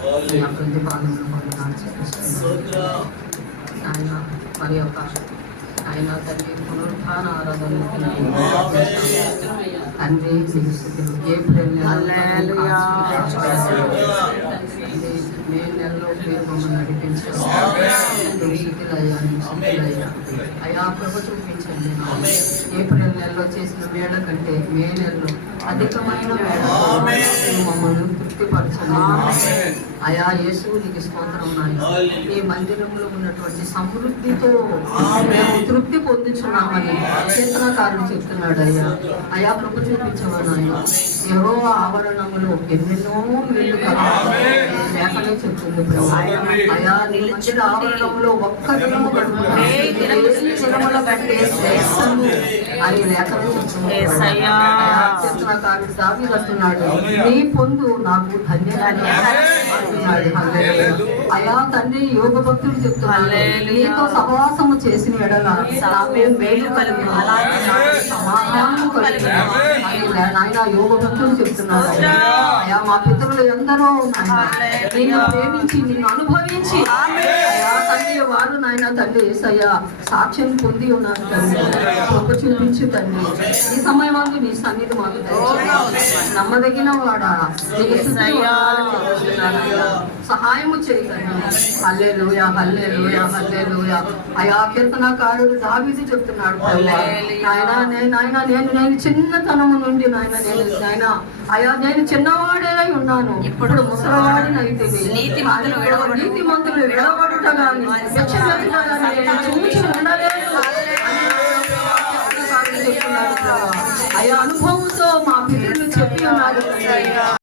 ప్రతిపాదనలు పొందడానికి చూపిస్తున్నాను ఆయన. మరి యొక్క ఆయన తండ్రి పునరుత్థాన ఆరాధనకి తండ్రి స్థితిలో ఏప్రిల్ మే నెలలో మీరు మమ్మల్ని నడిపించారు. శిథిలయ్యా అయా ప్రభు చూపించండి. ఏప్రిల్ నెలలో చేసిన వేళ కంటే మే నెలలో అధికమైన వేళ మమ్మల్ని తృప్తిపరచండి. అయా యేసు నీకు స్తోత్రం నాయన. ఈ మందిరంలో ఉన్నటువంటి సమృద్ధితో మేము తృప్తి పొందుచున్నామని కీర్తనకారుడు చెప్తున్నాడు. అయా ప్రభు చూపించమని ఆయన ఏవో ఆవరణములు ఎన్నెన్నో మేలు లేఖనే చెప్తుంది ప్రభు. అయా నీ మందిర ఆవరణంలో ఒక్క దినము గడుపుల కంటే శ్రేష్టము అని లేఖనే చెప్తుంది. కీర్తనకారుడు దావీదు అంటున్నాడు, నీ పొందు నాకు ధన్యత. అయా తండ్రి యోగ భక్తులు చెప్తున్నారు, నీతో సహవాసము చేసిన ఎడల మేలు కలిగి సమాధానము కలిగి నాయన యోగ భక్తులు చెప్తున్నారు. అయా మా పితరులు ఎందరో నిన్ను ప్రేమించి నిన్ను అనుభవించి అయా తండ్రి వారు నాయన తండ్రి యేసయ్యా సాక్ష్యం పొంది ఉన్నారు తండ్రి. గొప్ప చూపించు తండ్రి. ఈ సమయం మాకు నీ సన్నిధి మాకు నమ్మదగిన వాడా సహాయము చేయగలను. హల్లెలూయా హల్లెలూయా హల్లెలూయా. అయా కీర్తనకారుడు దావీదు చెప్తున్నాడు, నేను చిన్నతనము నుండి నాయన అయా నేను చిన్నవాడేనై ఉన్నాను, ఇప్పుడు ముసలివాడినైతే నీతిమంతులు విడవడుట గాని చూచి ఉండలేదు. అయా అనుభవంతో మా పిల్లలు చెప్పి ఉన్నారు.